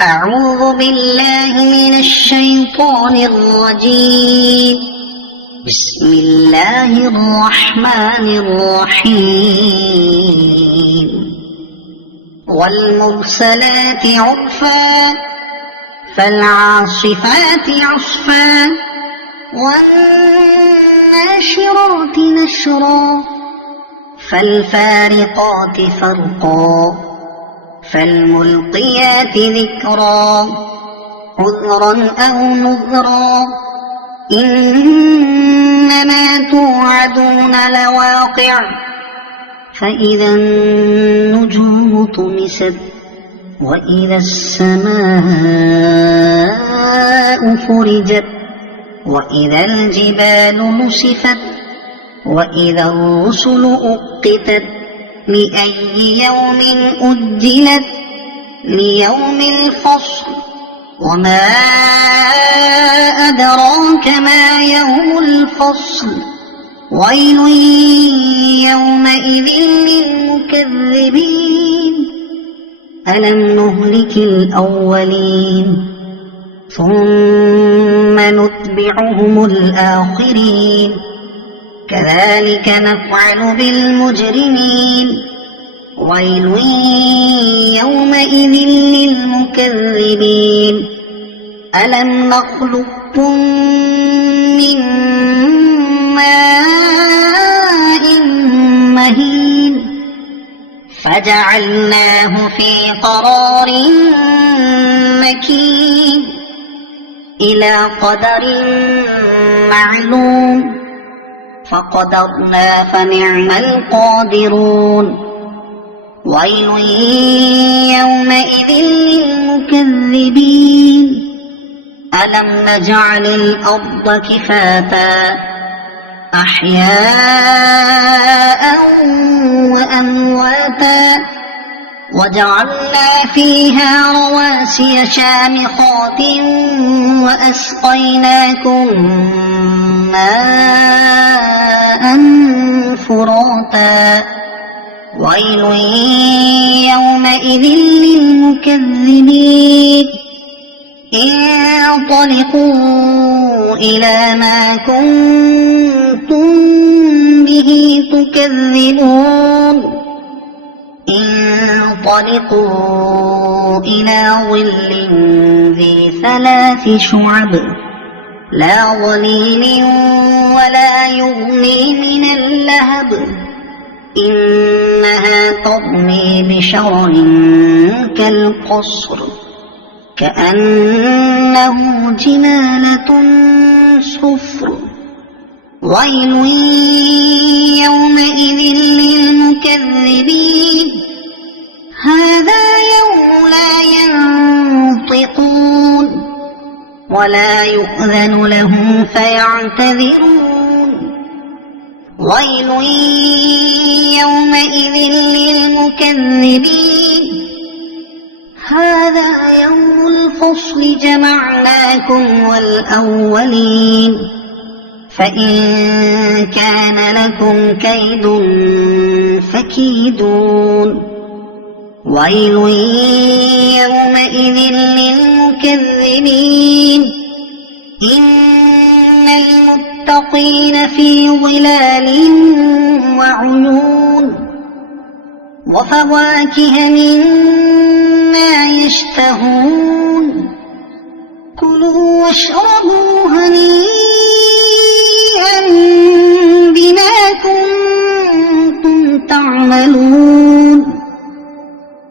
أعوذ بالله من الشيطان الرجيم. بسم الله الرحمن الرحيم. والمرسلات عرفا فالعاصفات عصفا والناشرات نشرا فالفارقات فرقا فالملقيات ذكرا عذرا أو نذرا إنما توعدون لواقع فإذا النجوم طمست وإذا السماء فرجت وإذا الجبال نسفت وإذا الرسل أقتت لأي يوم أجلت ليوم الفصل وما أدراك ما يوم الفصل ويل يومئذ للمكذبين ألم نهلك الأولين ثم نتبعهم الآخرين كذلك نفعل بالمجرمين ويل يومئذ للمكذبين ألم نخلقكم من ماء مهين فجعلناه في قرار مكين إلى قدر معلوم فقدرنا فنعم القادرون ويل يومئذ للمكذبين ألم نجعل الأرض كفاتا أحياء وأمواتا وجعلنا فيها رواسي شامخات وأسقيناكم ماء فراتا ويل يومئذ للمكذبين انطلقوا إلى ما كنتم به تكذبون انطلقوا إلى ظل ذي 3 شعب لا ظليل ولا يغني من اللهب إنها ترمي بشرر كالقصر كأنه جمالة صفر ويل يومئذ للمكذبين هذا يوم لا ينطقون ولا يؤذن لهم فيعتذرون ويل يومئذ للمكذبين هذا يوم الفصل جمعناكم والأولين فإن كان لكم كيد فكيدون ويل يومئذ للمكذبين إن المتقين في ظلال وعيون وفواكه مما يشتهون كلوا واشربوا هنيئا بما كنتم تعملون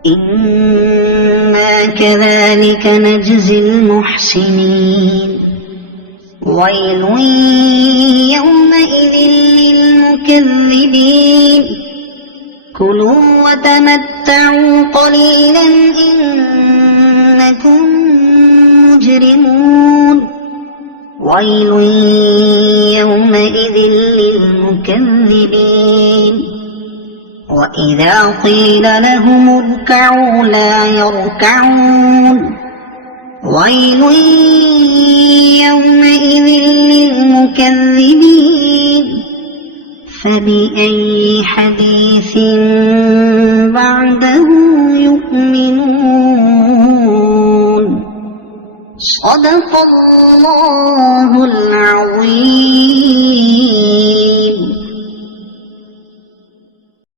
إنا كذلك نجزي المحسنين ويل يومئذ للمكذبين كلوا وتمتعوا قليلا إنكم مجرمون ويل يومئذ للمكذبين وإذا قيل لهم اركعوا لا يركعون ويل يومئذ للمكذبين فبأي حديث بعده يؤمنون صدق الله العظيم.